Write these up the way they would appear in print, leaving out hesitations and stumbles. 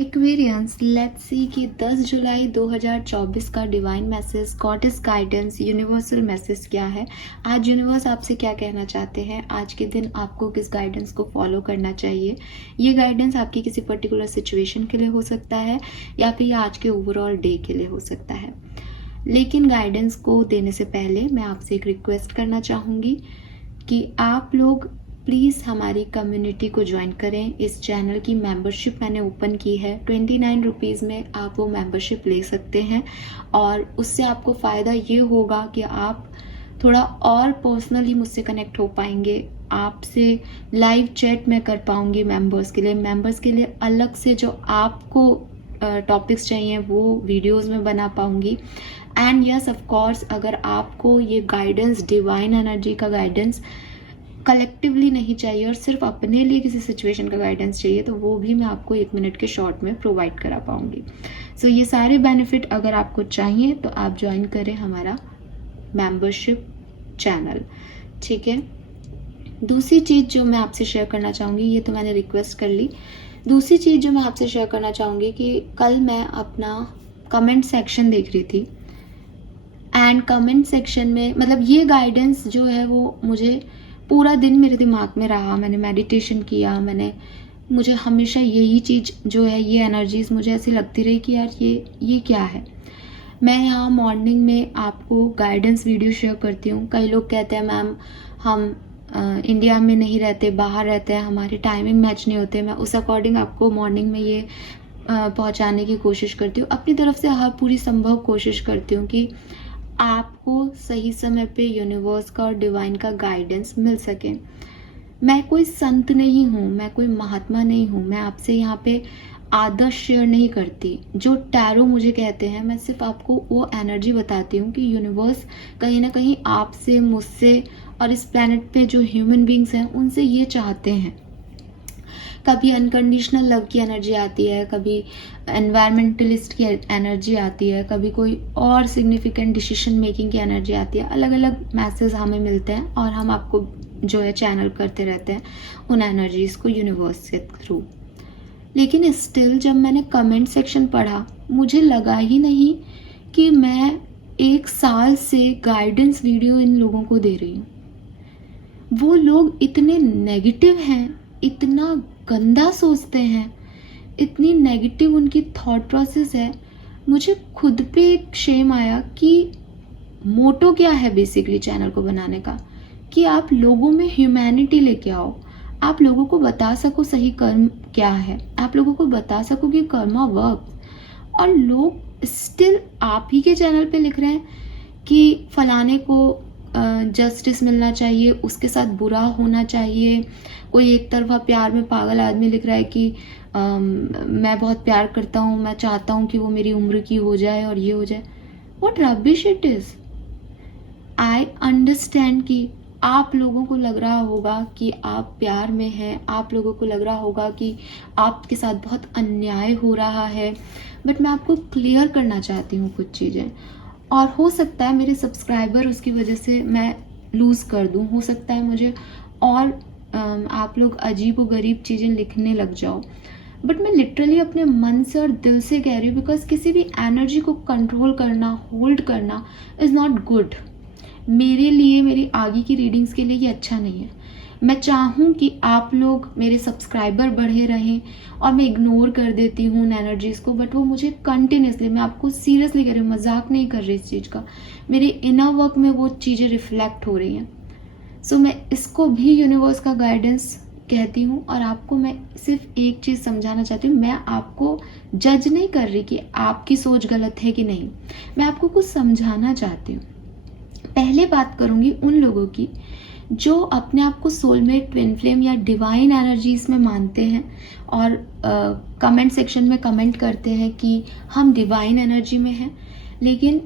Aquarians, let's see कि 10 जुलाई 2024 का divine message, goddess guidance, universal message क्या है। आज यूनिवर्स आपसे क्या कहना चाहते हैं, आज के दिन आपको किस गाइडेंस को फॉलो करना चाहिए। ये गाइडेंस आपकी किसी पर्टिकुलर सिचुएशन के लिए हो सकता है या फिर आज के ओवरऑल डे के लिए हो सकता है। लेकिन गाइडेंस को देने से पहले मैं आपसे एक रिक्वेस्ट करना चाहूँगी कि आप लोग प्लीज़ हमारी कम्युनिटी को ज्वाइन करें। इस चैनल की मेंबरशिप मैंने ओपन की है। 29 रुपीज़ में आप वो मेंबरशिप ले सकते हैं और उससे आपको फ़ायदा ये होगा कि आप थोड़ा और पर्सनली मुझसे कनेक्ट हो पाएंगे। आपसे लाइव चैट मैं कर पाऊँगी मेंबर्स के लिए। मेंबर्स के लिए अलग से जो आपको टॉपिक्स चाहिए वो वीडियोस में बना पाऊँगी। एंड यस, ऑफ कोर्स, अगर आपको ये गाइडेंस, डिवाइन एनर्जी का गाइडेंस कलेक्टिवली नहीं चाहिए और सिर्फ अपने लिए किसी सिचुएशन का गाइडेंस चाहिए, तो वो भी मैं आपको 1 मिनट के शॉर्ट में प्रोवाइड करा पाऊँगी। सो ये सारे बेनिफिट अगर आपको चाहिए तो आप ज्वाइन करें हमारा मेंबरशिप चैनल, ठीक है। दूसरी चीज़ जो मैं आपसे शेयर करना चाहूँगी, ये तो मैंने रिक्वेस्ट कर ली। दूसरी चीज़ जो मैं आपसे शेयर करना चाहूँगी कि कल मैं अपना कमेंट सेक्शन देख रही थी एंड कमेंट सेक्शन में मतलब ये गाइडेंस जो है वो मुझे पूरा दिन मेरे दिमाग में रहा। मैंने मेडिटेशन किया, मुझे हमेशा यही चीज़ जो है, ये एनर्जीज मुझे ऐसी लगती रही कि यार ये क्या है। मैं यहाँ मॉर्निंग में आपको गाइडेंस वीडियो शेयर करती हूँ। कई लोग कहते हैं मैम हम इंडिया में नहीं रहते, बाहर रहते हैं, हमारे टाइमिंग मैच नहीं होते। मैं उस अकॉर्डिंग आपको मॉर्निंग में ये पहुँचाने की कोशिश करती हूँ। अपनी तरफ से हर पूरी संभव कोशिश करती हूँ कि आपको सही समय पे यूनिवर्स का और डिवाइन का गाइडेंस मिल सके। मैं कोई संत नहीं हूँ, मैं कोई महात्मा नहीं हूँ। मैं आपसे यहाँ पे आदर्श शेयर नहीं करती। जो टैरो मुझे कहते हैं, मैं सिर्फ आपको वो एनर्जी बताती हूँ कि यूनिवर्स कहीं ना कहीं आपसे, मुझसे और इस प्लेनेट पे जो ह्यूमन बींग्स हैं उनसे ये चाहते हैं। कभी अनकंडीशनल लव की एनर्जी आती है, कभी एनवायरमेंटलिस्ट की एनर्जी आती है, कभी कोई और सिग्निफिकेंट डिसीजन मेकिंग की एनर्जी आती है। अलग अलग मैसेज हमें मिलते हैं और हम आपको जो है चैनल करते रहते हैं उन एनर्जीज को यूनिवर्स के थ्रू। लेकिन स्टिल जब मैंने कमेंट सेक्शन पढ़ा, मुझे लगा ही नहीं कि मैं 1 साल से गाइडेंस वीडियो इन लोगों को दे रही हूँ। वो लोग इतने नेगेटिव हैं, इतना गंदा सोचते हैं, इतनी नेगेटिव उनकी थॉट प्रोसेस है। मुझे खुद पे एक शेम आया कि मोटो क्या है बेसिकली चैनल को बनाने का, कि आप लोगों में ह्यूमैनिटी लेके आओ, आप लोगों को बता सको सही कर्म क्या है, आप लोगों को बता सको कि कर्मा वर्क। और लोग स्टिल आप ही के चैनल पे लिख रहे हैं कि फलाने को जस्टिस मिलना चाहिए, उसके साथ बुरा होना चाहिए। कोई एक तरफा प्यार में पागल आदमी लिख रहा है कि मैं बहुत प्यार करता हूँ, मैं चाहता हूँ कि वो मेरी उम्र की हो जाए और ये हो जाए। What rubbish it is. I understand कि आप लोगों को लग रहा होगा कि आप प्यार में हैं, आप लोगों को लग रहा होगा कि आपके साथ बहुत अन्याय हो रहा है, बट मैं आपको क्लियर करना चाहती हूँ कुछ चीज़ें। और हो सकता है मेरे सब्सक्राइबर उसकी वजह से मैं लूज़ कर दूँ, हो सकता है मुझे और आप लोग अजीब व गरीब चीज़ें लिखने लग जाओ, बट मैं लिटरली अपने मन से और दिल से कह रही हूँ। बिकॉज किसी भी एनर्जी को कंट्रोल करना, होल्ड करना इज़ नॉट गुड। मेरे लिए, मेरी आगे की रीडिंग्स के लिए ये अच्छा नहीं है। मैं चाहूँ कि आप लोग, मेरे सब्सक्राइबर बढ़े रहें और मैं इग्नोर कर देती हूँ उन एनर्जीज़ को, बट वो मुझे कंटिन्यूसली, मैं आपको सीरियसली कह रही हूँ, मजाक नहीं कर रही इस चीज़ का, मेरे इनर वर्क में वो चीज़ें रिफ्लेक्ट हो रही हैं। सो मैं इसको भी यूनिवर्स का गाइडेंस कहती हूँ। और आपको मैं सिर्फ एक चीज़ समझाना चाहती हूँ, मैं आपको जज नहीं कर रही कि आपकी सोच गलत है कि नहीं, मैं आपको कुछ समझाना चाहती हूँ। पहले बात करूँगी उन लोगों की जो अपने आप को सोलमेट, ट्विन फ्लेम या डिवाइन एनर्जीज में मानते हैं और कमेंट सेक्शन में कमेंट करते हैं कि हम डिवाइन एनर्जी में हैं। लेकिन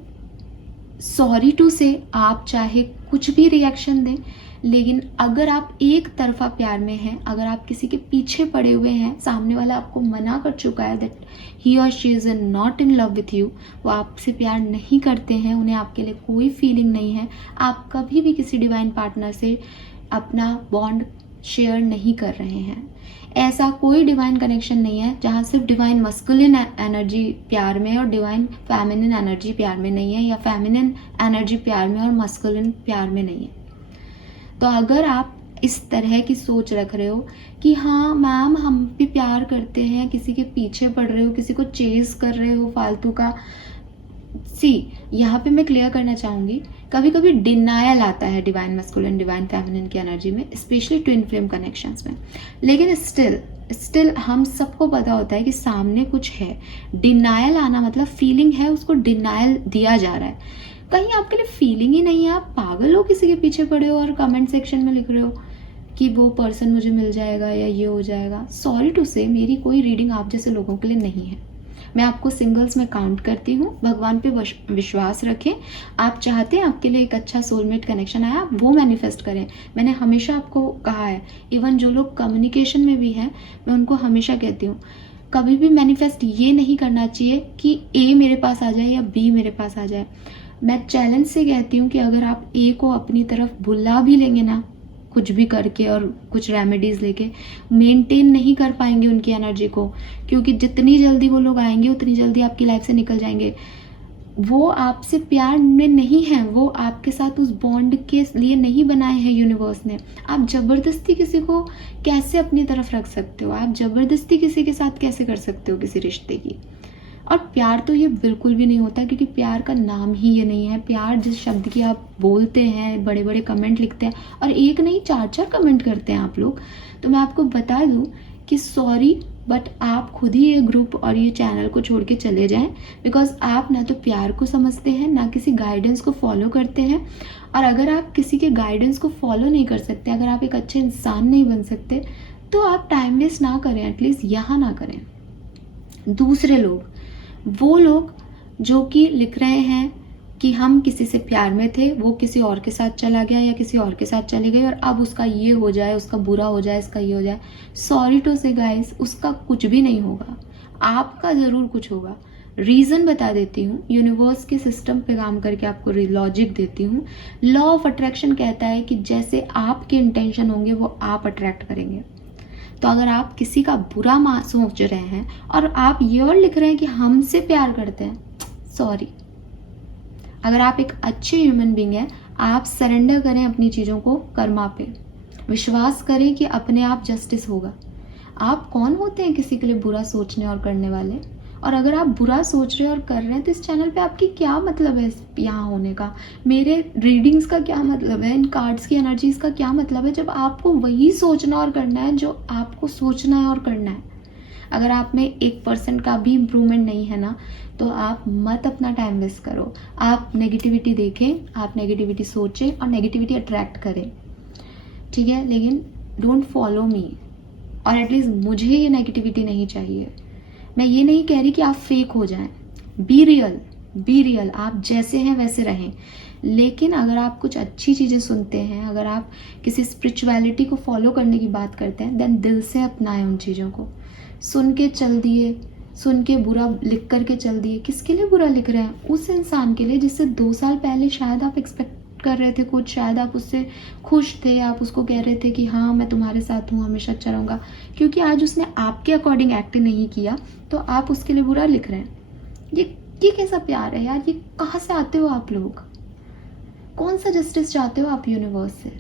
सॉरी टू से, आप चाहे कुछ भी रिएक्शन दें, लेकिन अगर आप एक तरफा प्यार में हैं, अगर आप किसी के पीछे पड़े हुए हैं, सामने वाला आपको मना कर चुका है दैट ही और she is not in love with you, वो आपसे प्यार नहीं करते हैं, उन्हें आपके लिए कोई फीलिंग नहीं है, आप कभी भी किसी डिवाइन पार्टनर से अपना बॉन्ड शेयर नहीं कर रहे हैं। ऐसा कोई डिवाइन कनेक्शन नहीं है जहाँ सिर्फ डिवाइन मस्कुलिन एनर्जी प्यार में और डिवाइन फेमिनिन एनर्जी प्यार में नहीं है, या फेमिनिन एनर्जी प्यार में और मस्कुलिन प्यार में नहीं है। तो अगर आप इस तरह की सोच रख रहे हो कि हाँ मैम हम भी प्यार करते हैं, किसी के पीछे पड़ रहे हो, किसी को चेज कर रहे हो फालतू का, यहाँ पे मैं क्लियर करना चाहूँगी, कभी कभी डिनायल आता है डिवाइन मस्कुलिन डिवाइन फेमिनिन की एनर्जी में, स्पेशली ट्विन फ्लेम कनेक्शंस में। लेकिन स्टिल हम सबको पता होता है कि सामने कुछ है। डिनायल आना मतलब फीलिंग है, उसको डिनायल दिया जा रहा है। कहीं आपके लिए फीलिंग ही नहीं है, आप पागल हो, किसी के पीछे पड़े हो और कमेंट सेक्शन में लिख रहे हो कि वो पर्सन मुझे मिल जाएगा या ये हो जाएगा। सॉरी टू से, मेरी कोई रीडिंग आप जैसे लोगों के लिए नहीं है। मैं आपको सिंगल्स में काउंट करती हूँ। भगवान पे विश्वास रखें। आप चाहते हैं आपके लिए एक अच्छा सोलमेट कनेक्शन आया, आप वो मैनिफेस्ट करें। मैंने हमेशा आपको कहा है, इवन जो लोग कम्युनिकेशन में भी हैं, मैं उनको हमेशा कहती हूँ, कभी भी मैनिफेस्ट ये नहीं करना चाहिए कि ए मेरे पास आ जाए या बी मेरे पास आ जाए। मैं चैलेंज से कहती हूँ कि अगर आप ए को अपनी तरफ बुला भी लेंगे ना, कुछ भी करके और कुछ रेमेडीज लेके, मेंटेन नहीं कर पाएंगे उनकी एनर्जी को, क्योंकि जितनी जल्दी वो लोग आएंगे उतनी जल्दी आपकी लाइफ से निकल जाएंगे। वो आपसे प्यार में नहीं है, वो आपके साथ उस बॉन्ड के लिए नहीं बनाए हैं यूनिवर्स ने। आप जबरदस्ती किसी को कैसे अपनी तरफ रख सकते हो? आप जबरदस्ती किसी के साथ कैसे कर सकते हो किसी रिश्ते की? और प्यार तो ये बिल्कुल भी नहीं होता, क्योंकि प्यार का नाम ही ये नहीं है। प्यार जिस शब्द की आप बोलते हैं, बड़े बड़े कमेंट लिखते हैं, और एक नहीं 4-4 कमेंट करते हैं आप लोग, तो मैं आपको बता दूं कि सॉरी, बट आप खुद ही ये ग्रुप और ये चैनल को छोड़ के चले जाएं, बिकॉज आप ना तो प्यार को समझते हैं, ना किसी गाइडेंस को फॉलो करते हैं। और अगर आप किसी के गाइडेंस को फॉलो नहीं कर सकते, अगर आप एक अच्छे इंसान नहीं बन सकते, तो आप टाइम वेस्ट ना करें, एटलीस्ट यहाँ ना करें। दूसरे लोग, वो लोग जो कि लिख रहे हैं कि हम किसी से प्यार में थे, वो किसी और के साथ चला गया या किसी और के साथ चली गई, और अब उसका ये हो जाए, उसका बुरा हो जाए, इसका ये हो जाए। सॉरी टू से गाइस, उसका कुछ भी नहीं होगा, आपका ज़रूर कुछ होगा। रीज़न बता देती हूँ, यूनिवर्स के सिस्टम पे काम करके आपको लॉजिक देती हूँ। लॉ ऑफ अट्रैक्शन कहता है कि जैसे आपके इंटेंशन होंगे वो आप अट्रैक्ट करेंगे। तो अगर आप किसी का बुरा सोच रहे हैं और आप ये और लिख रहे हैं कि हमसे प्यार करते हैं, सॉरी। अगर आप एक अच्छे ह्यूमन बीइंग हैं, आप सरेंडर करें अपनी चीज़ों को कर्मा पे, विश्वास करें कि अपने आप जस्टिस होगा। आप कौन होते हैं किसी के लिए बुरा सोचने और करने वाले? और अगर आप बुरा सोच रहे हैं और कर रहे हैं, तो इस चैनल पे आपकी क्या मतलब है यहाँ होने का? मेरे रीडिंग्स का क्या मतलब है? इन कार्ड्स की एनर्जीज का क्या मतलब है, जब आपको वही सोचना और करना है जो आपको सोचना है और करना है? अगर आप में 1% का भी इम्प्रूवमेंट नहीं है ना, तो आप मत अपना टाइम वेस्ट करो। आप नेगेटिविटी देखें, आप नेगेटिविटी सोचें और नेगेटिविटी अट्रैक्ट करें, ठीक है? लेकिन डोंट फॉलो मी, और एटलीस्ट मुझे ये नेगेटिविटी नहीं चाहिए। मैं ये नहीं कह रही कि आप फेक हो जाएं, बी रियल, आप जैसे हैं वैसे रहें। लेकिन अगर आप कुछ अच्छी चीज़ें सुनते हैं, अगर आप किसी स्पिरिचुअलिटी को फॉलो करने की बात करते हैं, देन दिल से अपनाएं उन चीज़ों को। सुन के चल दिए, सुन के बुरा लिख करके चल दिए, किसके लिए बुरा लिख रहे हैं? उस इंसान के लिए जिससे 2 साल पहले शायद आप एक्सपेक्ट कर रहे थे कुछ, शायद आप उससे खुश थे, आप उसको कह रहे थे कि हाँ मैं तुम्हारे साथ हूँ, हमेशा अच्छा रहूँगा। क्योंकि आज उसने आपके अकॉर्डिंग एक्ट नहीं किया, तो आप उसके लिए बुरा लिख रहे हैं। ये कैसा प्यार है यार? ये कहाँ से आते हो आप लोग? कौन सा जस्टिस चाहते हो आप यूनिवर्स से?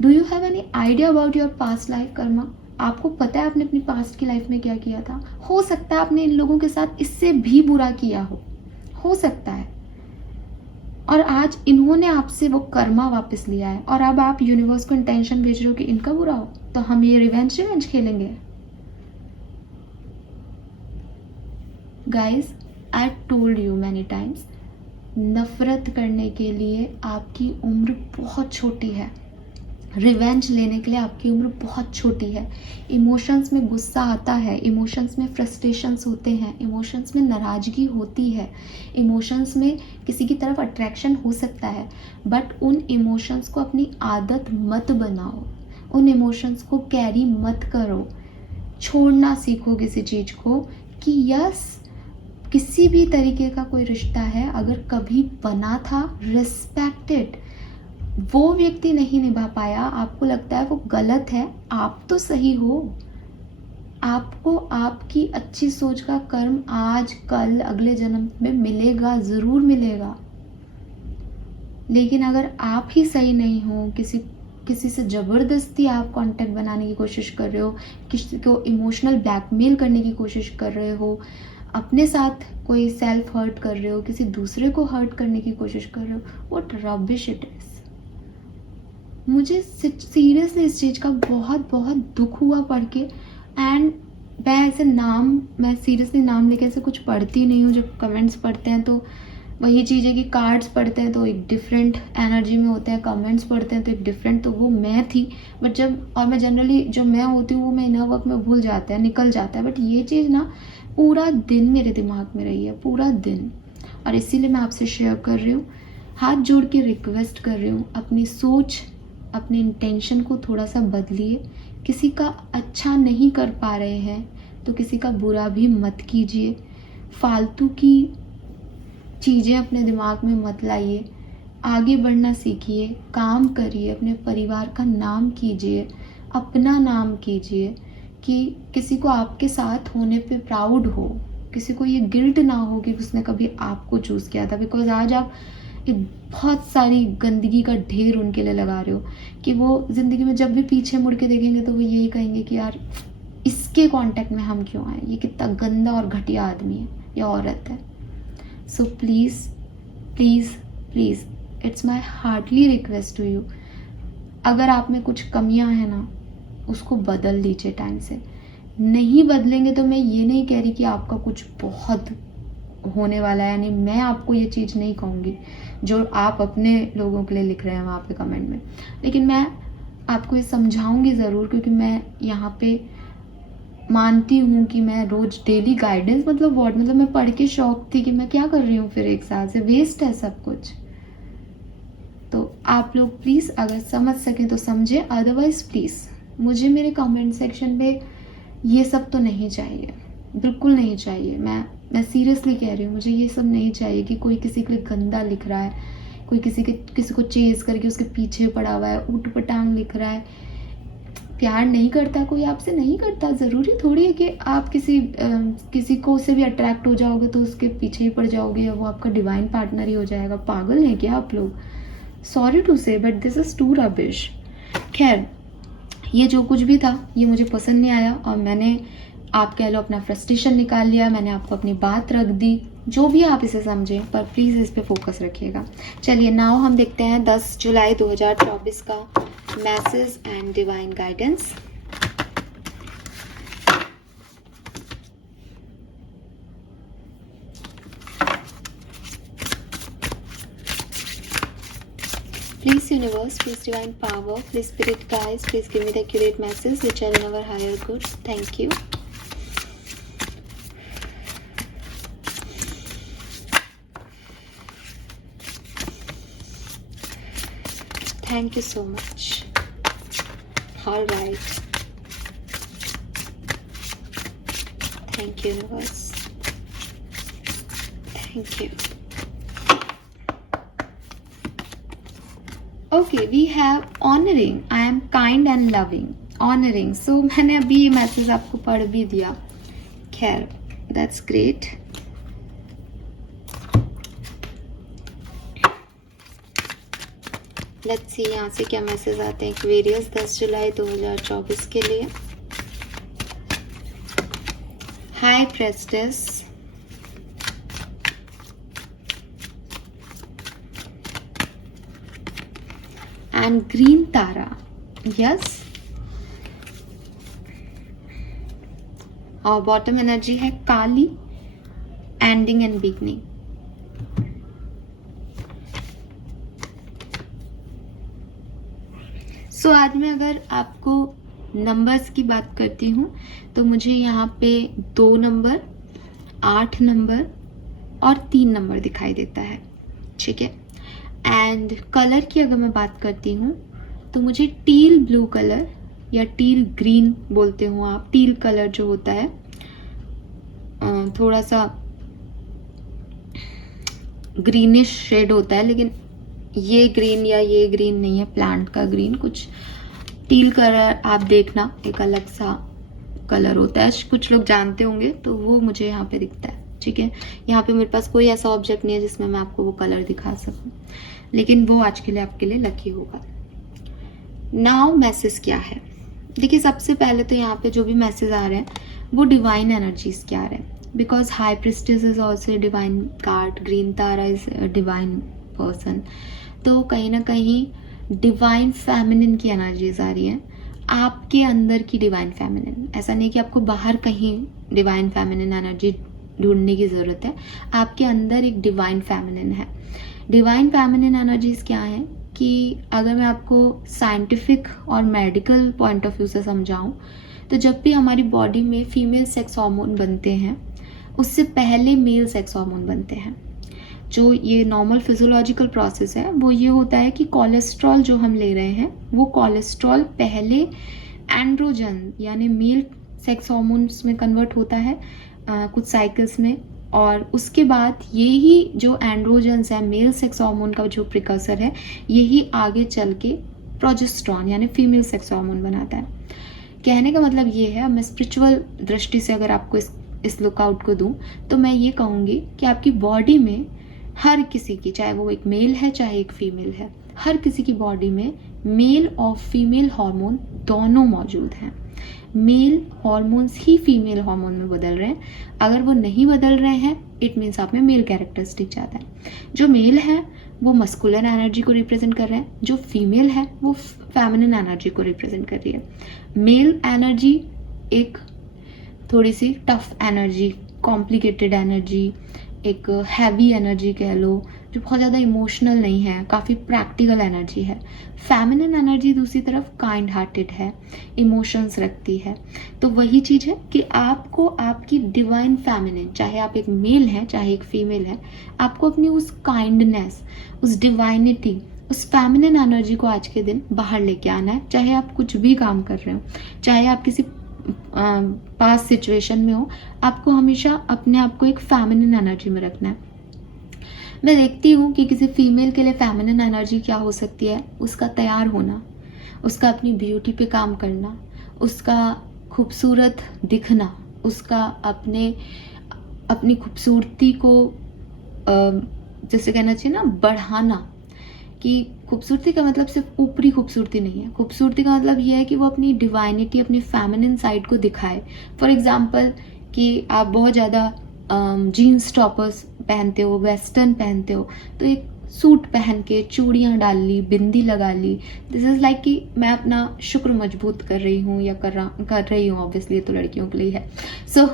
Do you have any idea about your past life Karma? आपको पता है आपने अपनी पास्ट की लाइफ में क्या किया था? हो सकता है आपने इन लोगों के साथ इससे भी बुरा किया हो सकता है, और आज इन्होंने आपसे वो कर्मा वापस लिया है, और अब आप यूनिवर्स को इंटेंशन भेज रहे हो कि इनका बुरा हो, तो हम ये रिवेंज खेलेंगे। Guys, I told you many times, नफरत करने के लिए आपकी उम्र बहुत छोटी है, रिवेंज लेने के लिए आपकी उम्र बहुत छोटी है। इमोशंस में गुस्सा आता है, इमोशंस में फ्रस्ट्रेशंस होते हैं, इमोशंस में नाराज़गी होती है, इमोशंस में किसी की तरफ अट्रैक्शन हो सकता है, बट उन इमोशंस को अपनी आदत मत बनाओ, उन इमोशंस को कैरी मत करो। छोड़ना सीखो किसी चीज़ को कि यस, किसी भी तरीके का कोई रिश्ता है, अगर कभी बना था, रिस्पेक्ट इट। वो व्यक्ति नहीं निभा पाया, आपको लगता है वो गलत है, आप तो सही हो। आपको आपकी अच्छी सोच का कर्म आज, कल, अगले जन्म में मिलेगा, ज़रूर मिलेगा। लेकिन अगर आप ही सही नहीं हो, किसी से ज़बरदस्ती आप कांटेक्ट बनाने की कोशिश कर रहे हो, किसी को इमोशनल ब्लैकमेल करने की कोशिश कर रहे हो, अपने साथ कोई सेल्फ हर्ट कर रहे हो, किसी दूसरे को हर्ट करने की कोशिश कर रहे हो, व्हाट रबिश इट इज़। मुझे सीरियसली इस चीज़ का बहुत बहुत दुख हुआ पढ़ के। एंड मैं सीरियसली नाम लेके ऐसे कुछ पढ़ती नहीं हूँ। जब कमेंट्स पढ़ते हैं तो वही चीज़ है कि कार्ड्स पढ़ते हैं तो एक डिफरेंट एनर्जी में होते हैं, कमेंट्स पढ़ते हैं तो एक डिफरेंट, तो वो मैं थी। बट मैं जनरली जो मैं होती हूँ वो मैं इनर वर्क में भूल जाता है, निकल जाता है। बट ये चीज़ ना पूरा दिन मेरे दिमाग में रही है, पूरा दिन, और इसीलिए मैं आपसे शेयर कर रही हूँ। हाथ जोड़ के रिक्वेस्ट कर रही हूँ, अपनी सोच, अपने इंटेंशन को थोड़ा सा बदलिए। किसी का अच्छा नहीं कर पा रहे हैं तो किसी का बुरा भी मत कीजिए। फालतू की चीज़ें अपने दिमाग में मत लाइए। आगे बढ़ना सीखिए, काम करिए, अपने परिवार का नाम कीजिए, अपना नाम कीजिए, कि किसी को आपके साथ होने पे प्राउड हो, किसी को ये गिल्ट ना हो कि उसने कभी आपको चूज़ किया था। बिकॉज आज आप एक बहुत सारी गंदगी का ढेर उनके लिए लगा रहे हो कि वो ज़िंदगी में जब भी पीछे मुड़ के देखेंगे तो वो यही कहेंगे कि यार इसके कांटेक्ट में हम क्यों आए, ये कितना गंदा और घटिया आदमी है या औरत है। So please please please, it's my heartly request to you, अगर आप में कुछ कमियां हैं ना, उसको बदल लीजिए टाइम से। नहीं बदलेंगे तो मैं ये नहीं कह रही कि आपका कुछ बहुत होने वाला है, यानी मैं आपको ये चीज़ नहीं कहूँगी जो आप अपने लोगों के लिए लिख रहे हैं वहाँ पे कमेंट में, लेकिन मैं आपको ये समझाऊंगी ज़रूर, क्योंकि मैं यहाँ पे मानती हूँ कि मैं रोज़ डेली गाइडेंस, मतलब मैं पढ़ के शौक थी कि मैं क्या कर रही हूँ फिर 1 साल से, वेस्ट है सब कुछ। तो आप लोग प्लीज़ अगर समझ सकें तो समझें, अदरवाइज़ प्लीज़ मुझे मेरे कमेंट सेक्शन में ये सब तो नहीं चाहिए, बिल्कुल नहीं चाहिए। मैं सीरियसली कह रही हूँ, मुझे ये सब नहीं चाहिए कि कोई किसी के लिए गंदा लिख रहा है, कोई किसी को चेज़ करके उसके पीछे पड़ा हुआ है, ऊट पटांग लिख रहा है। प्यार नहीं करता कोई आपसे, नहीं करता, ज़रूरी थोड़ी है कि आप किसी को से भी अट्रैक्ट हो जाओगे तो उसके पीछे ही पड़ जाओगे या वो आपका डिवाइन पार्टनर ही हो जाएगा। पागल हैं क्या आप लोग? Sorry to say but this is too rubbish. खैर, ये जो कुछ भी था ये मुझे पसंद नहीं आया और मैंने, आप कह लो, अपना फ्रस्ट्रेशन निकाल लिया, मैंने आपको अपनी बात रख दी, जो भी आप इसे समझें, पर प्लीज़ इस पे फोकस रखिएगा। चलिए नाउ हम देखते हैं 10 जुलाई 2024 का message and divine guidance. Please universe, please divine power, please spirit guides, please give me the accurate message which are in our higher good. Thank you. Thank you so much. All right. Thank you, universe. Thank you. Okay, we have honoring. I am kind and loving. Honoring. So मैंने अभी ये message आपको पढ़ भी दिया। खैर, that's great. Let's see यहाँ से क्या मैसेज आते हैं एक्वेरियस 10 जुलाई 2024 के लिए। High priestess, and green Tara, yes. और बॉटम एनर्जी है Kali, ending and beginning. So आज मैं अगर आपको नंबर्स की बात करती हूँ तो मुझे यहाँ पे 2 नंबर, 8 नंबर और 3 नंबर दिखाई देता है, ठीक है। एंड कलर की अगर मैं बात करती हूँ तो मुझे टील ब्लू कलर या टील ग्रीन बोलते हो आप, टील कलर जो होता है थोड़ा सा ग्रीनिश शेड होता है, लेकिन ये ग्रीन या ये ग्रीन नहीं है, प्लांट का ग्रीन, कुछ टील कलर आप देखना, एक अलग सा कलर होता है, कुछ लोग जानते होंगे, तो वो मुझे यहाँ पे दिखता है। ठीक है, यहाँ पे मेरे पास कोई ऐसा ऑब्जेक्ट नहीं है जिसमें मैं आपको वो कलर दिखा सकूं, लेकिन वो आज के लिए आपके लिए लकी होगा। नाउ मैसेज क्या है? देखिए, सबसे पहले तो यहाँ पे जो भी मैसेज आ रहे हैं वो डिवाइन एनर्जीज के आ रहे हैं, because high priestess is also divine card, green Tara is divine person. तो कहीं ना कहीं डिवाइन फेमिनिन की एनर्जीज आ रही हैं, आपके अंदर की डिवाइन फेमिनिन। ऐसा नहीं कि आपको बाहर कहीं डिवाइन फेमिनिन एनर्जी ढूंढने की ज़रूरत है, आपके अंदर एक डिवाइन फेमिनिन है। डिवाइन फेमिनिन एनर्जीज क्या है कि अगर मैं आपको साइंटिफिक और मेडिकल पॉइंट ऑफ व्यू से समझाऊं, तो जब भी हमारी बॉडी में फीमेल सेक्स हार्मोन बनते हैं, उससे पहले मेल सेक्स हार्मोन बनते हैं। जो ये नॉर्मल फिजियोलॉजिकल प्रोसेस है वो ये होता है कि कोलेस्ट्रॉल जो हम ले रहे हैं, वो कोलेस्ट्रॉल पहले एंड्रोजन यानी मेल सेक्स हार्मोन्स में कन्वर्ट होता है कुछ साइकिल्स में, और उसके बाद यही जो एंड्रोजन्स है, मेल सेक्स हार्मोन का जो प्रिकर्सर है, यही आगे चल के प्रोजेस्टेरॉन यानी फीमेल सेक्स हार्मोन बनाता है। कहने का मतलब ये है, मैं स्पिरिचुअल दृष्टि से अगर आपको इस लुकआउट को दूं, तो मैं ये कहूँगी कि आपकी बॉडी में हर किसी की, चाहे वो एक मेल है चाहे एक फीमेल है, हर किसी की बॉडी में मेल और फीमेल हार्मोन दोनों मौजूद हैं। मेल हार्मोन्स ही फीमेल हार्मोन में बदल रहे हैं। अगर वो नहीं बदल रहे हैं, इट मीन्स आप में मेल कैरेक्टरिस्टिक ज़्यादा है। जो मेल है वो मस्कुलर एनर्जी को रिप्रेजेंट कर रहे हैं, जो फीमेल है वो फेमिनिन एनर्जी को रिप्रेजेंट कर रही है। मेल एनर्जी एक थोड़ी सी टफ एनर्जी, कॉम्प्लिकेटेड एनर्जी, एक हैवी एनर्जी कह लो, जो बहुत ज़्यादा इमोशनल नहीं है, काफ़ी प्रैक्टिकल एनर्जी है। फेमिनिन एनर्जी दूसरी तरफ काइंड हार्टेड है, इमोशंस रखती है। तो वही चीज़ है कि आपको आपकी डिवाइन फेमिनिन, चाहे आप एक मेल हैं चाहे एक फीमेल है, आपको अपनी उस काइंडनेस, उस डिवाइनिटी, उस फेमिनिन एनर्जी को आज के दिन बाहर लेके आना है। चाहे आप कुछ भी काम कर रहे हो, चाहे आप किसी पास सिचुएशन में हो, आपको हमेशा अपने आप को एक फेमिनिन एनर्जी में रखना है। मैं देखती हूँ कि किसी फीमेल के लिए फेमिनिन एनर्जी क्या हो सकती है, उसका तैयार होना, उसका अपनी ब्यूटी पे काम करना, उसका खूबसूरत दिखना, उसका अपनी खूबसूरती को जैसे कहना चाहिए ना, बढ़ाना। कि खूबसूरती का मतलब सिर्फ ऊपरी खूबसूरती नहीं है, खूबसूरती का मतलब ये है कि वो अपनी डिवाइनिटी, अपनी फेमिनिन साइड को दिखाए। फॉर एग्जाम्पल कि आप बहुत ज़्यादा जीन्स टॉपर्स पहनते हो, वेस्टर्न पहनते हो, तो एक सूट पहन के चूड़ियाँ डाल ली, बिंदी लगा ली, दिस इज़ लाइक कि मैं अपना शुक्र मजबूत कर रही हूँ या कर रही हूँ। ऑब्वियसली तो लड़कियों के लिए है। सो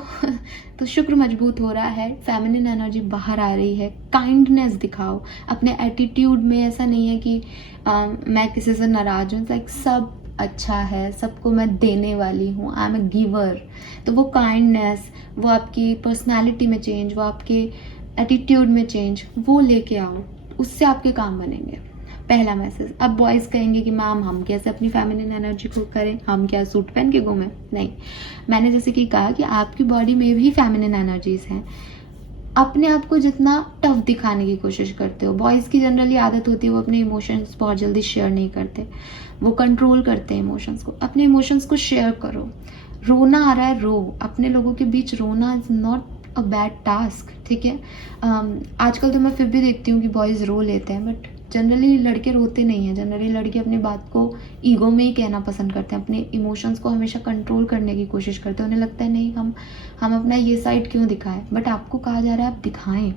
तो शुक्र मजबूत हो रहा है, फेमिनिन एनर्जी बाहर आ रही है। काइंडनेस दिखाओ अपने एटीट्यूड में। ऐसा नहीं है कि मैं किसी से नाराज हूँ, लाइक सब अच्छा है, सबको मैं देने वाली हूँ, आई एम अ गिवर। तो वो काइंडनेस, वो आपकी पर्सनालिटी में चेंज, वो आपके एटीट्यूड में चेंज, वो लेके आओ, उससे आपके काम बनेंगे। पहला मैसेज। अब बॉयज़ कहेंगे कि मैम हम कैसे अपनी फेमिनिन एनर्जी को करें, हम क्या सूट पहन के घूमें? नहीं, मैंने जैसे कि कहा कि आपकी बॉडी में भी फेमिनिन एनर्जीज हैं। अपने आप को जितना टफ दिखाने की कोशिश करते हो, बॉयज़ की जनरली आदत होती है वो अपने इमोशंस बहुत जल्दी शेयर नहीं करते, वो कंट्रोल करते हैं इमोशंस को। अपने इमोशंस को शेयर करो। रोना आ रहा है, रो। अपने लोगों के बीच रोना is not a bad task, ठीक है। आजकल तो मैं फिर भी देखती हूँ कि बॉयज़ रो लेते हैं, बट जनरली लड़के रोते नहीं हैं। जनरली लड़के अपनी बात को ईगो में ही कहना पसंद करते हैं, अपने इमोशंस को हमेशा कंट्रोल करने की कोशिश करते हैं। उन्हें लगता है नहीं, हम अपना ये साइड क्यों दिखाएं। बट आपको कहा जा रहा है आप दिखाएं,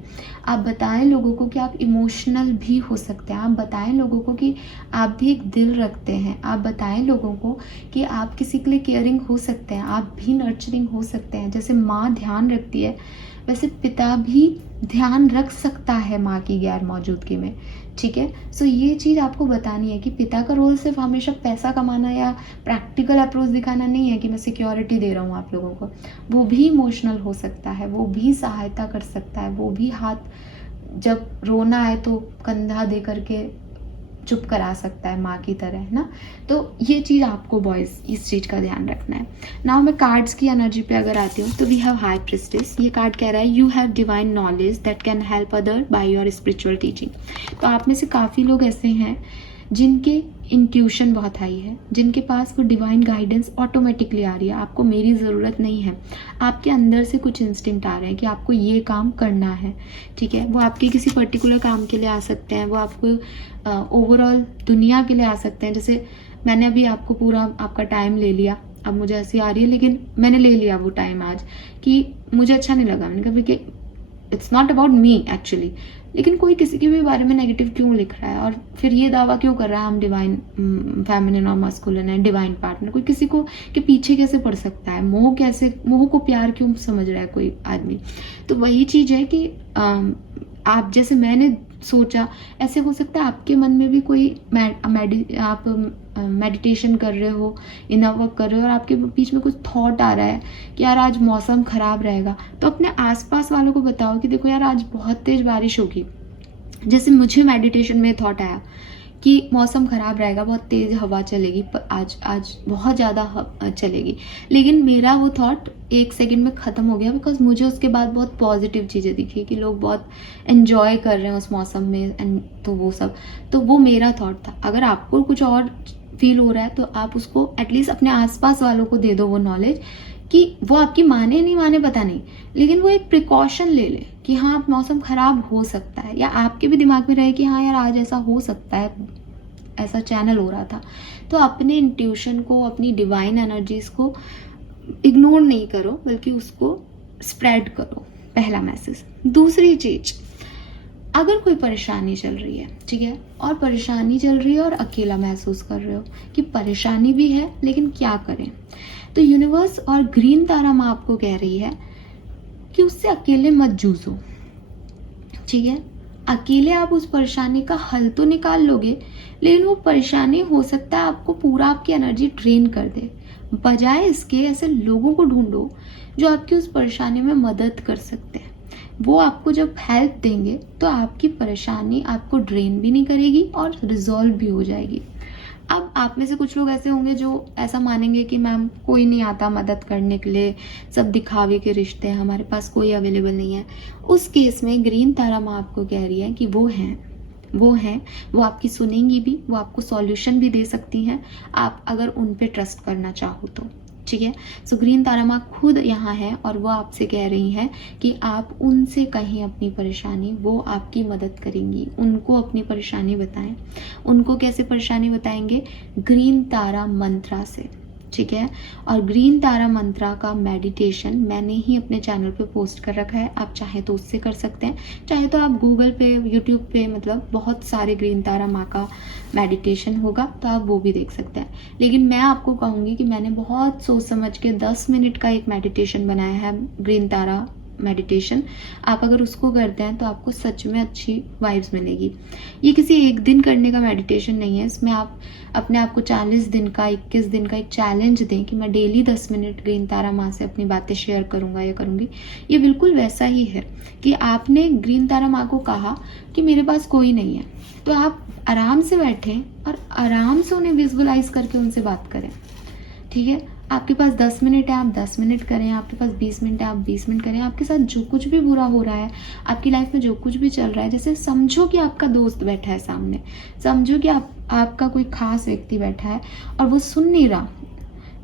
आप बताएं लोगों को कि आप इमोशनल भी हो सकते हैं। आप बताएं लोगों को कि आप भी एक दिल रखते हैं। आप बताएं लोगों को कि आप किसी के लिए केयरिंग हो सकते हैं, आप भी नर्चरिंग हो सकते हैं। जैसे माँ ध्यान रखती है, वैसे पिता भी ध्यान रख सकता है माँ की गैर मौजूदगी में, ठीक है। सो ये चीज़ आपको बतानी है कि पिता का रोल सिर्फ हमेशा पैसा कमाना या प्रैक्टिकल अप्रोच दिखाना नहीं है कि मैं सिक्योरिटी दे रहा हूँ आप लोगों को। वो भी इमोशनल हो सकता है, वो भी सहायता कर सकता है, वो भी हाथ, जब रोना आए तो कंधा दे करके चुप करा सकता है माँ की तरह, है ना। तो ये चीज़ आपको बॉयज़ इस चीज़ का ध्यान रखना है। नाउ मैं कार्ड्स की एनर्जी पे अगर आती हूँ तो वी हैव हाई प्रिस्टेस। ये कार्ड कह रहा है you have divine knowledge that can help other by your spiritual teaching. तो आप में से काफ़ी लोग ऐसे हैं जिनके इंट्यूशन बहुत हाई है, जिनके पास वो डिवाइन गाइडेंस ऑटोमेटिकली आ रही है, आपको मेरी ज़रूरत नहीं है। आपके अंदर से कुछ इंस्टिंक्ट आ रहे हैं कि आपको ये काम करना है, ठीक है। वो आपके किसी पर्टिकुलर काम के लिए आ सकते हैं, वो आपको ओवरऑल दुनिया के लिए आ सकते हैं। जैसे मैंने अभी आपको पूरा आपका टाइम ले लिया, अब मुझे हंसी आ रही है, लेकिन मैंने ले लिया वो टाइम आज कि मुझे अच्छा नहीं लगा। मैंने कहा कि it's not about me actually, लेकिन कोई किसी के भी बारे में नेगेटिव क्यों लिख रहा है और फिर ये दावा क्यों कर रहा है हम डिवाइन फेमिनिन और मस्कुलिन है, डिवाइन पार्टनर। कोई किसी को के पीछे कैसे पड़ सकता है, मोह को प्यार क्यों समझ रहा है कोई आदमी। तो वही चीज़ है कि आप जैसे मैंने सोचा, ऐसे हो सकता है आपके मन में भी कोई आप मेडिटेशन कर रहे हो, इनर वर्क कर रहे हो और आपके बीच में कुछ थॉट आ रहा है कि यार आज मौसम ख़राब रहेगा, तो अपने आसपास वालों को बताओ कि देखो यार आज बहुत तेज़ बारिश होगी। जैसे मुझे मेडिटेशन में थॉट आया कि मौसम ख़राब रहेगा, बहुत तेज़ हवा चलेगी, आज बहुत ज़्यादा चलेगी, लेकिन मेरा वो थॉट 1 सेकंड में ख़त्म हो गया बिकॉज मुझे उसके बाद बहुत पॉजिटिव चीज़ें दिखी कि लोग बहुत एन्जॉय कर रहे हैं उस मौसम में एंड तो वो सब, तो वो मेरा थॉट था। अगर आपको कुछ और फील हो रहा है तो आप उसको एटलीस्ट अपने आसपास वालों को दे दो वो नॉलेज कि वो आपकी माने नहीं माने पता नहीं, लेकिन वो एक प्रिकॉशन ले ले कि हाँ मौसम ख़राब हो सकता है, या आपके भी दिमाग में रहे कि हाँ यार आज ऐसा हो सकता है, ऐसा चैनल हो रहा था। तो अपने इंट्यूशन को, अपनी डिवाइन एनर्जीज को इग्नोर नहीं करो, बल्कि उसको स्प्रेड करो, पहला मैसेज। दूसरी चीज़, अगर कोई परेशानी चल रही है, ठीक है, और परेशानी चल रही है और अकेला महसूस कर रहे हो कि परेशानी भी है लेकिन क्या करें, तो यूनिवर्स और ग्रीन तारा माँ आपको कह रही है कि उससे अकेले मत जूझो, ठीक है। अकेले आप उस परेशानी का हल तो निकाल लोगे, लेकिन वो परेशानी हो सकता है आपको पूरा आपकी एनर्जी ड्रेन कर दे। बजाय इसके ऐसे लोगों को ढूंढो जो आपकी उस परेशानी में मदद कर सकते हैं। वो आपको जब हेल्प देंगे तो आपकी परेशानी आपको ड्रेन भी नहीं करेगी और रिजॉल्व भी हो जाएगी। अब आप में से कुछ लोग ऐसे होंगे जो ऐसा मानेंगे कि मैम कोई नहीं आता मदद करने के लिए, सब दिखावे के रिश्ते हैं, हमारे पास कोई अवेलेबल नहीं है। उस केस में ग्रीन तारा माँ आपको कह रही है कि वो हैं, वो आपकी सुनेंगी भी, वो आपको सॉल्यूशन भी दे सकती हैं, आप अगर उन पे ट्रस्ट करना चाहो तो, ठीक है। सो ग्रीन तारा माँ खुद यहाँ है और वो आपसे कह रही हैं कि आप उनसे कहें अपनी परेशानी, वो आपकी मदद करेंगी। उनको अपनी परेशानी बताएं। उनको कैसे परेशानी बताएंगे? ग्रीन तारा मंत्रा से, ठीक है। और ग्रीन तारा मंत्रा का मेडिटेशन मैंने ही अपने चैनल पे पोस्ट कर रखा है, आप चाहे तो उससे कर सकते हैं, चाहे तो आप गूगल पे, यूट्यूब पे, मतलब बहुत सारे ग्रीन तारा माँ का मेडिटेशन होगा तो आप वो भी देख सकते हैं। लेकिन मैं आपको कहूँगी कि मैंने बहुत सोच समझ के 10 मिनट का एक मेडिटेशन बनाया है, ग्रीन तारा मेडिटेशन। आप अगर उसको करते हैं तो आपको सच में अच्छी वाइब्स मिलेगी। ये किसी एक दिन करने का मेडिटेशन नहीं है, इसमें आप अपने आप को 40 दिन का, 21 दिन का एक चैलेंज दें कि मैं डेली 10 मिनट ग्रीन तारा माँ से अपनी बातें शेयर करूँगा या करूँगी। ये बिल्कुल वैसा ही है कि आपने ग्रीन तारा माँ को कहा कि मेरे पास कोई नहीं है, तो आप आराम से बैठें और आराम से उन्हें विजुअलाइज करके उनसे बात करें, ठीक है। आपके पास 10 मिनट है, आप 10 मिनट करें, आपके पास 20 मिनट है, आप 20 मिनट करें। आपके साथ जो कुछ भी बुरा हो रहा है, आपकी लाइफ में जो कुछ भी चल रहा है, जैसे समझो कि आपका दोस्त बैठा है सामने, समझो कि आपका कोई खास व्यक्ति बैठा है और वो सुन नहीं रहा,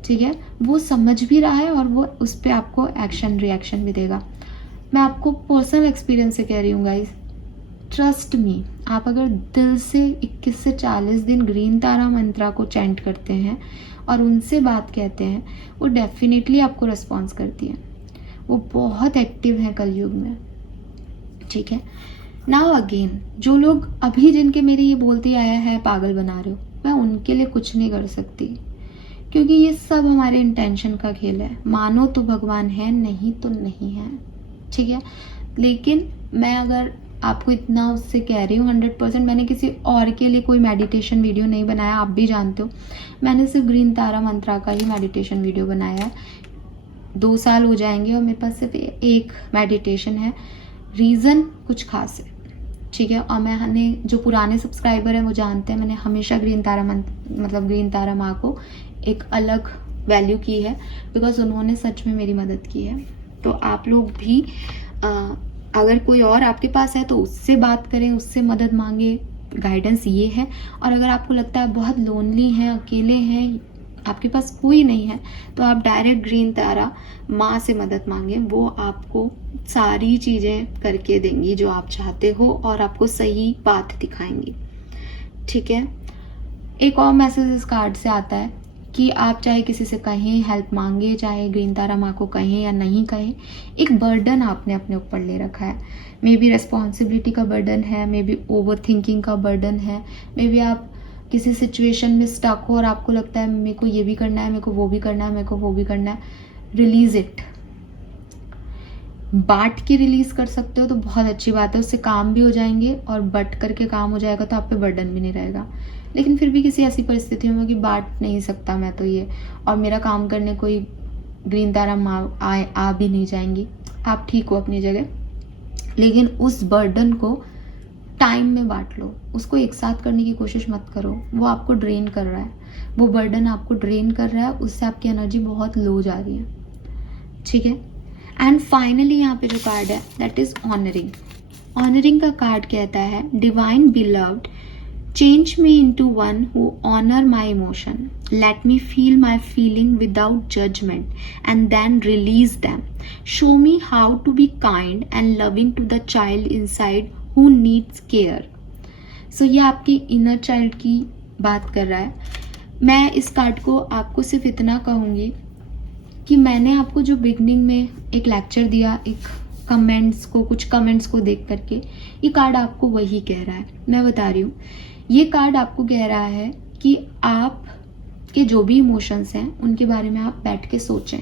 ठीक है, वो समझ भी रहा है और वो उस पर आपको रिएक्शन भी देगा। मैं आपको पर्सनल एक्सपीरियंस से कह रही हूँ गाइस, ट्रस्ट मी, आप अगर दिल से 21 से 40 दिन ग्रीन तारा मंत्रा को चैंट करते हैं और उनसे बात कहते हैं, वो डेफिनेटली आपको रिस्पॉन्स करती है। वो बहुत एक्टिव हैं कलयुग में, ठीक है। नाउ अगेन, जो लोग अभी जिनके मेरी ये बोलती आया है पागल बना रहे हो, मैं उनके लिए कुछ नहीं कर सकती, क्योंकि ये सब हमारे इंटेंशन का खेल है। मानो तो भगवान है, नहीं तो नहीं है, ठीक है। लेकिन मैं अगर आपको इतना उससे कह रही हूँ 100%, मैंने किसी और के लिए कोई मेडिटेशन वीडियो नहीं बनाया, आप भी जानते हो। मैंने सिर्फ ग्रीन तारा मंत्रा का ही मेडिटेशन वीडियो बनाया है। 2 साल हो जाएंगे और मेरे पास सिर्फ एक मेडिटेशन है। रीज़न कुछ खास है, ठीक है। और मैंने, जो पुराने सब्सक्राइबर हैं वो जानते हैं, मैंने हमेशा ग्रीन तारा मतलब ग्रीन तारा माँ को एक अलग वैल्यू की है, बिकॉज उन्होंने सच में मेरी मदद की है। तो आप लोग भी अगर कोई और आपके पास है तो उससे बात करें, उससे मदद मांगे, गाइडेंस ये है। और अगर आपको लगता है बहुत लोनली हैं, अकेले हैं, आपके पास कोई नहीं है, तो आप डायरेक्ट ग्रीन तारा माँ से मदद मांगे। वो आपको सारी चीज़ें करके देंगी जो आप चाहते हो और आपको सही पाथ दिखाएंगी, ठीक है। एक और मैसेज इस कार्ड से आता है कि आप चाहे किसी से कहें, हेल्प मांगे, चाहे ग्रीन तारा माँ को कहें या नहीं कहें, एक बर्डन आपने अपने ऊपर ले रखा है। मे बी रिस्पॉन्सिबिलिटी का बर्डन है, मे बी ओवर थिंकिंग का बर्डन है, मे बी आप किसी सिचुएशन में स्टक हो और आपको लगता है मेरे को ये भी करना है, मेरे को वो भी करना है, मेरे को वो भी करना है। रिलीज इट, बांट के रिलीज कर सकते हो तो बहुत अच्छी बात है, उससे काम भी हो जाएंगे और बट करके काम हो जाएगा तो आप पे बर्डन भी नहीं रहेगा। लेकिन फिर भी किसी ऐसी परिस्थितियों में कि बांट नहीं सकता मैं तो ये, और मेरा काम करने कोई ग्रीन तारा माँ आ भी नहीं जाएंगी, आप ठीक हो अपनी जगह, लेकिन उस बर्डन को टाइम में बांट लो, उसको एक साथ करने की कोशिश मत करो। वो आपको ड्रेन कर रहा है, वो बर्डन आपको ड्रेन कर रहा है, उससे आपकी एनर्जी बहुत लो जा रही है, ठीक है। एंड फाइनली यहाँ पे जो कार्ड है दैट इज ऑनरिंग। ऑनरिंग का कार्ड कहता है, divine beloved, change me into one who honour my emotion, let me feel my feeling without judgement and then release them, show me how to be kind and loving to the child inside who needs care. So ये आपकी inner child की बात कर रहा है। मैं इस card को आपको सिर्फ इतना कहूँगी कि मैंने आपको जो बिगनिंग में एक लेक्चर दिया, एक कुछ कमेंट्स को देख करके, ये कार्ड आपको वही कह रहा है। मैं बता रही हूँ, ये कार्ड आपको कह रहा है कि आप के जो भी इमोशंस हैं उनके बारे में आप बैठ के सोचें।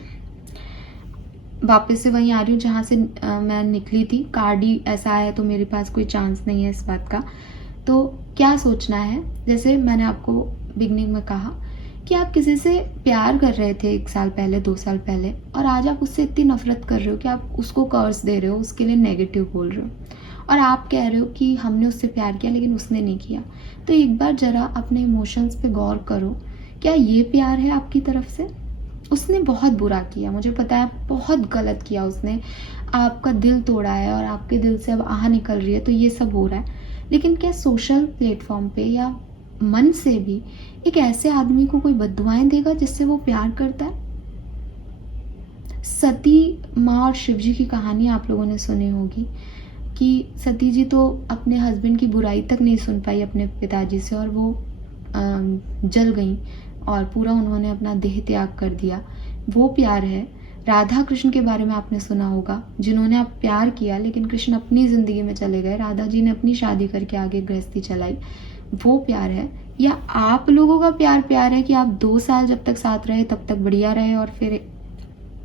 वापस से वहीं आ रही हूँ जहाँ से मैं निकली थी। कार्ड ही ऐसा है तो मेरे पास कोई चांस नहीं है इस बात का। तो क्या सोचना है, जैसे मैंने आपको बिगनिंग में कहा कि आप किसी से प्यार कर रहे थे 1 साल पहले, 2 साल पहले, और आज आप उससे इतनी नफरत कर रहे हो कि आप उसको कर्स दे रहे हो, उसके लिए नेगेटिव बोल रहे हो, और आप कह रहे हो कि हमने उससे प्यार किया लेकिन उसने नहीं किया। तो एक बार ज़रा अपने इमोशंस पे गौर करो, क्या ये प्यार है आपकी तरफ से? उसने बहुत बुरा किया, मुझे पता है, बहुत गलत किया उसने, आपका दिल तोड़ा है और आपके दिल से अब आह निकल रही है, तो ये सब हो रहा है। लेकिन क्या सोशल प्लेटफॉर्म पे या मन से भी एक ऐसे आदमी को कोई बद्दुआएं देगा जिससे वो प्यार करता है? सती माँ और शिव जी की कहानी आप लोगों ने सुनी होगी कि सती जी तो अपने हस्बैंड की बुराई तक नहीं सुन पाई अपने पिताजी से, और वो जल गई और पूरा उन्होंने अपना देह त्याग कर दिया। वो प्यार है। राधा कृष्ण के बारे में आपने सुना होगा, जिन्होंने आप प्यार किया लेकिन कृष्ण अपनी ज़िंदगी में चले गए, राधा जी ने अपनी शादी करके आगे गृहस्थी चलाई। वो प्यार है। या आप लोगों का प्यार है कि आप 2 साल जब तक साथ रहे तब तक बढ़िया रहे, और फिर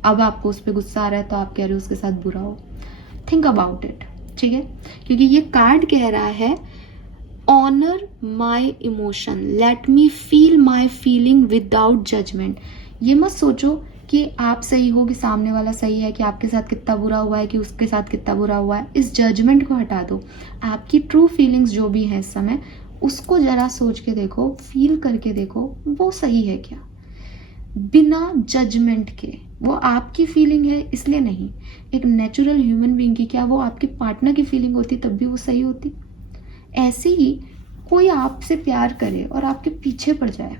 अब आपको उस पर गुस्सा आ रहा है तो आप कह रहे हो उसके साथ बुरा हो। थिंक अबाउट इट, ठीक है। क्योंकि ये कार्ड कह रहा है, honour my emotion, let me feel my feeling without judgement. ये मत सोचो कि आप सही हो कि सामने वाला सही है, कि आपके साथ कितना बुरा हुआ है कि उसके साथ कितना बुरा हुआ है। इस जजमेंट को हटा दो। आपकी ट्रू फीलिंग्स जो भी हैं इस समय, उसको जरा सोच के देखो, फील करके देखो वो सही है क्या, बिना जजमेंट के। वो आपकी फीलिंग है इसलिए नहीं, एक नेचुरल ह्यूमन बीइंग की, क्या वो आपके पार्टनर की फीलिंग होती तब भी वो सही होती? ऐसे ही कोई आपसे प्यार करे और आपके पीछे पड़ जाए,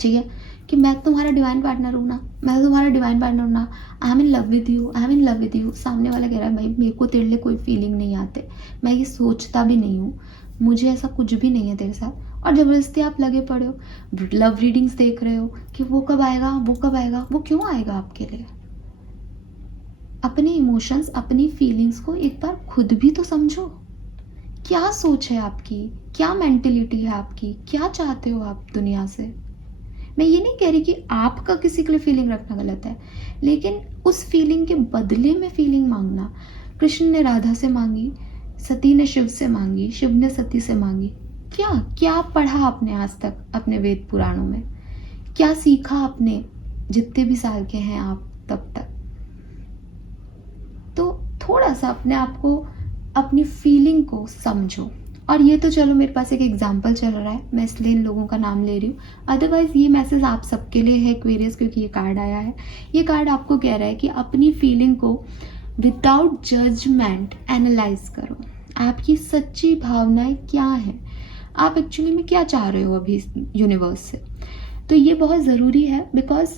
ठीक है, कि मैं तुम्हारा डिवाइन पार्टनर हूँ ना, मैं तुम्हारा डिवाइन पार्टनर हूँ ना, I am in love with you, I am in love with you. सामने वाला कह रहा है भाई मेरे को तेरे लिए कोई फीलिंग नहीं आते, मैं ये सोचता भी नहीं हूँ, मुझे ऐसा कुछ भी नहीं है तेरे साथ, और ज़बरदस्ती आप लगे पड़े हो, लव रीडिंग्स देख रहे हो कि वो कब आएगा, वो कब आएगा। वो क्यों आएगा आपके लिए? अपने इमोशंस, अपनी फीलिंग्स को एक बार खुद भी तो समझो। क्या सोच है आपकी, क्या मेंटेलिटी है आपकी, क्या चाहते हो आप दुनिया से? मैं ये नहीं कह रही कि आपका किसी के लिए फीलिंग रखना गलत है, लेकिन उस फीलिंग के बदले में फीलिंग मांगना। कृष्ण ने राधा से मांगी, सती ने शिव से मांगी, शिव ने सती से मांगी। क्या क्या पढ़ा आपने आज तक अपने वेद पुराणों में? क्या सीखा आपने जितने भी साल के हैं आप तब तक? तो थोड़ा सा अपने आप को अपनी फीलिंग को समझो। और ये तो चलो मेरे पास एक एग्जांपल चल रहा है, मैं इसलिए इन लोगों का नाम ले रही हूँ। अदरवाइज ये मैसेज आप सबके लिए है एक्वेरियस, क्योंकि ये कार्ड आया है। ये कार्ड आपको कह रहा है कि अपनी फीलिंग को विदाउट जजमेंट एनालाइज करो। आपकी सच्ची भावनाएं क्या हैं, आप एक्चुअली में क्या चाह रहे हो अभी यूनिवर्स से। तो ये बहुत ज़रूरी है, बिकॉज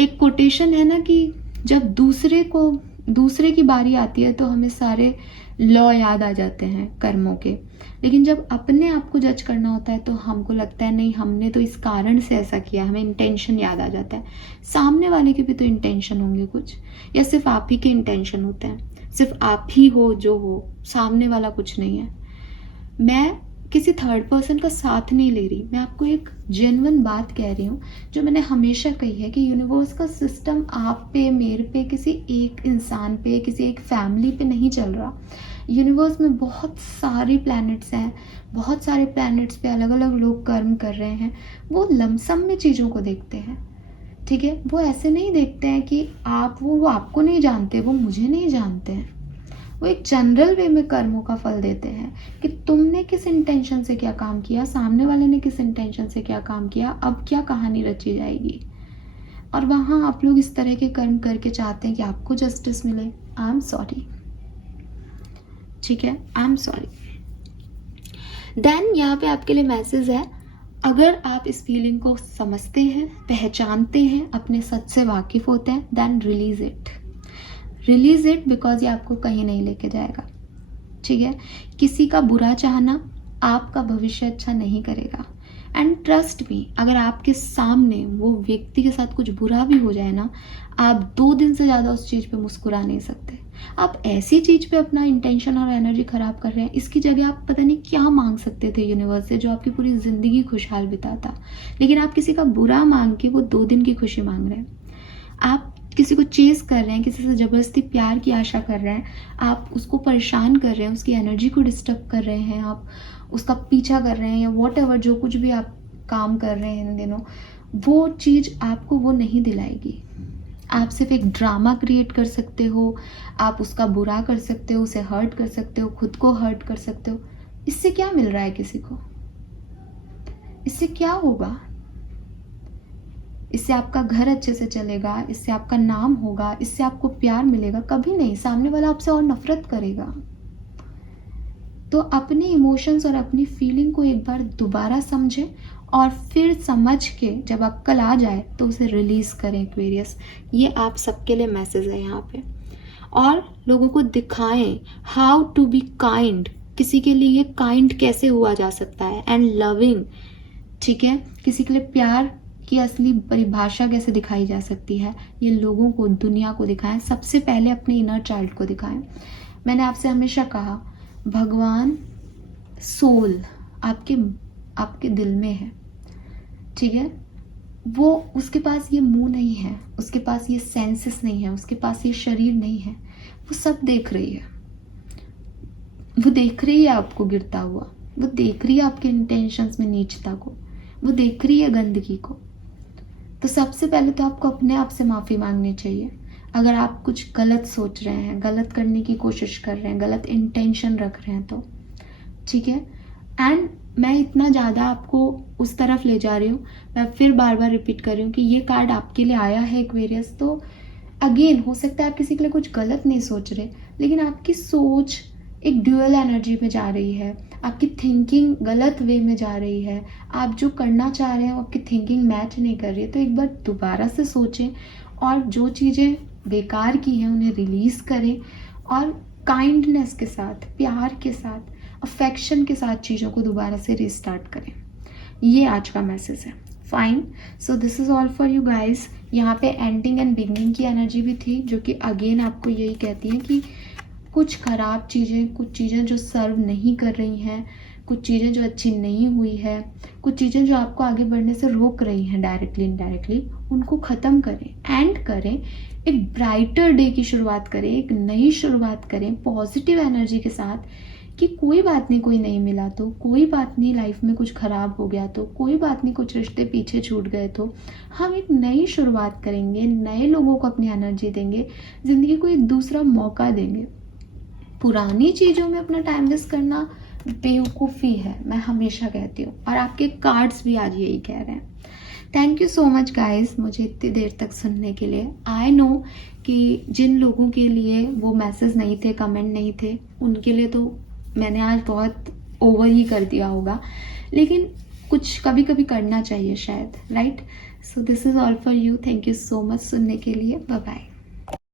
एक कोटेशन है ना कि जब दूसरे की बारी आती है तो हमें सारे लॉ याद आ जाते हैं कर्मों के, लेकिन जब अपने आप को जज करना होता है तो हमको लगता है नहीं, हमने तो इस कारण से ऐसा किया, हमें इंटेंशन याद आ जाता है। सामने वाले के भी तो इंटेंशन होंगे कुछ, या सिर्फ आप ही के इंटेंशन होते हैं? सिर्फ आप ही हो जो हो, सामने वाला कुछ नहीं है। मैं किसी थर्ड पर्सन का साथ नहीं ले रही, मैं आपको एक जेन्युइन बात कह रही हूँ जो मैंने हमेशा कही है कि यूनिवर्स का सिस्टम आप पे, मेरे पे, किसी एक इंसान पे, किसी एक फैमिली पे नहीं चल रहा। यूनिवर्स में बहुत सारे प्लैनेट्स हैं, बहुत सारे प्लैनेट्स पे अलग अलग लोग कर्म कर रहे हैं। वो लमसम में चीज़ों को देखते हैं, ठीक है? वो ऐसे नहीं देखते हैं कि वो आपको नहीं जानते, वो मुझे नहीं जानते हैं। वो एक जनरल वे में कर्मों का फल देते हैं कि तुमने किस इंटेंशन से क्या काम किया, सामने वाले ने किस इंटेंशन से क्या काम किया, अब क्या कहानी रची जाएगी। और वहाँ आप लोग इस तरह के कर्म करके चाहते हैं कि आपको जस्टिस मिले। आई एम सॉरी, ठीक है, आई एम सॉरी। देन यहाँ पे आपके लिए मैसेज है, अगर आप इस फीलिंग को समझते हैं, पहचानते हैं, अपने सच से वाकिफ होते हैं, देन रिलीज इट बिकॉज ये आपको कहीं नहीं लेके जाएगा, ठीक है? किसी का बुरा चाहना आपका भविष्य अच्छा नहीं करेगा। एंड ट्रस्ट मी, अगर आपके सामने वो व्यक्ति के साथ कुछ बुरा भी हो जाए ना, आप 2 दिन से ज़्यादा उस चीज़ पे मुस्कुरा नहीं सकते। आप ऐसी चीज़ पे अपना इंटेंशन और एनर्जी खराब कर रहे हैं, इसकी जगह आप पता नहीं क्या मांग सकते थे यूनिवर्स से जो आपकी पूरी ज़िंदगी खुशहाल बिताता। लेकिन आप किसी का बुरा मांग के वो 2 दिन की खुशी मांग रहे हैं। आप किसी को चेस कर रहे हैं, किसी से ज़बरदस्ती प्यार की आशा कर रहे हैं, आप उसको परेशान कर रहे हैं, उसकी एनर्जी को डिस्टर्ब कर रहे हैं, आप उसका पीछा कर रहे हैं, या वॉट एवर जो कुछ भी आप काम कर रहे हैं इन दिनों, वो चीज़ आपको वो नहीं दिलाएगी। आप सिर्फ एक ड्रामा क्रिएट कर सकते हो, आप उसका बुरा कर सकते हो, उसे हर्ट कर सकते हो, खुद को हर्ट कर सकते हो। इससे क्या मिल रहा है किसी को? इससे क्या होगा? इससे आपका घर अच्छे से चलेगा, इससे आपका नाम होगा, इससे आपको प्यार मिलेगा? कभी नहीं। सामने वाला आपसे और नफरत करेगा। तो अपने इमोशंस और अपनी फीलिंग को एक बार दोबारा समझें, और फिर समझ के जब अक्ल आ जाए तो उसे रिलीज करें एक्वेरियस। ये आप सबके लिए मैसेज है यहाँ पे। और लोगों को दिखाएं हाउ टू बी काइंड, किसी के लिए काइंड कैसे हुआ जा सकता है, एंड लविंग, ठीक है? किसी के लिए प्यार की असली परिभाषा कैसे दिखाई जा सकती है, ये लोगों को, दुनिया को दिखाएं। सबसे पहले अपने इनर चाइल्ड को दिखाएं। मैंने आपसे हमेशा कहा, भगवान सोल आपके दिल में है, ठीक है? वो, उसके पास ये मुंह नहीं है, उसके पास ये सेंसेस नहीं है, उसके पास ये शरीर नहीं है। वो सब देख रही है। वो देख रही है आपको गिरता हुआ, वो देख रही है आपके इंटेंशंस में नीचता को, वो देख रही है गंदगी को। तो सबसे पहले तो आपको अपने आप से माफ़ी मांगनी चाहिए। अगर आप कुछ गलत सोच रहे हैं, गलत करने की कोशिश कर रहे हैं, गलत इंटेंशन रख रहे हैं तो, ठीक है? एंड मैं इतना ज़्यादा आपको उस तरफ ले जा रही हूँ, मैं फिर बार बार रिपीट कर रही हूँ कि ये कार्ड आपके लिए आया है एक्वेरियस। तो अगेन, हो सकता है आप किसी के लिए कुछ गलत नहीं सोच रहे, लेकिन आपकी सोच एक ड्यूअल एनर्जी में जा रही है, आपकी थिंकिंग गलत वे में जा रही है, आप जो करना चाह रहे हैं वो आपकी थिंकिंग मैच नहीं कर रही है। तो एक बार दोबारा से सोचें, और जो चीज़ें बेकार की हैं उन्हें रिलीज़ करें, और काइंडनेस के साथ, प्यार के साथ, अफेक्शन के साथ चीज़ों को दोबारा से रिस्टार्ट करें। ये आज का मैसेज है। Fine, so this is all for you guys. यहाँ पे एंडिंग एंड बिगनिंग की एनर्जी भी थी, जो कि अगेन आपको यही कहती है कि कुछ ख़राब चीज़ें, कुछ चीज़ें जो सर्व नहीं कर रही हैं, कुछ चीज़ें जो अच्छी नहीं हुई है, कुछ चीज़ें जो आपको आगे बढ़ने से रोक रही हैं डायरेक्टली इनडायरेक्टली, उनको ख़त्म करें, एंड करें, एक ब्राइटर डे की शुरुआत करें, एक नई शुरुआत करें पॉजिटिव एनर्जी के साथ कि कोई बात नहीं, कोई नहीं मिला तो, कोई बात नहीं, लाइफ में कुछ ख़राब हो गया तो, कोई बात नहीं, कुछ रिश्ते पीछे छूट गए तो, हम एक नई शुरुआत करेंगे, नए लोगों को अपनी एनर्जी देंगे, ज़िंदगी को एक दूसरा मौका देंगे। पुरानी चीज़ों में अपना टाइम वेस्ट करना बेवकूफ़ी है, मैं हमेशा कहती हूँ। और आपके कार्ड्स भी आज यही कह रहे हैं। Thank you so much guys मुझे इतनी देर तक सुनने के लिए। आई नो कि जिन लोगों के लिए वो मैसेज नहीं थे, कमेंट नहीं थे, उनके लिए तो मैंने आज बहुत ओवर ही कर दिया होगा, लेकिन कुछ कभी कभी करना चाहिए शायद, right? So this is all for you. Thank you so much सुनने के लिए। Bye bye.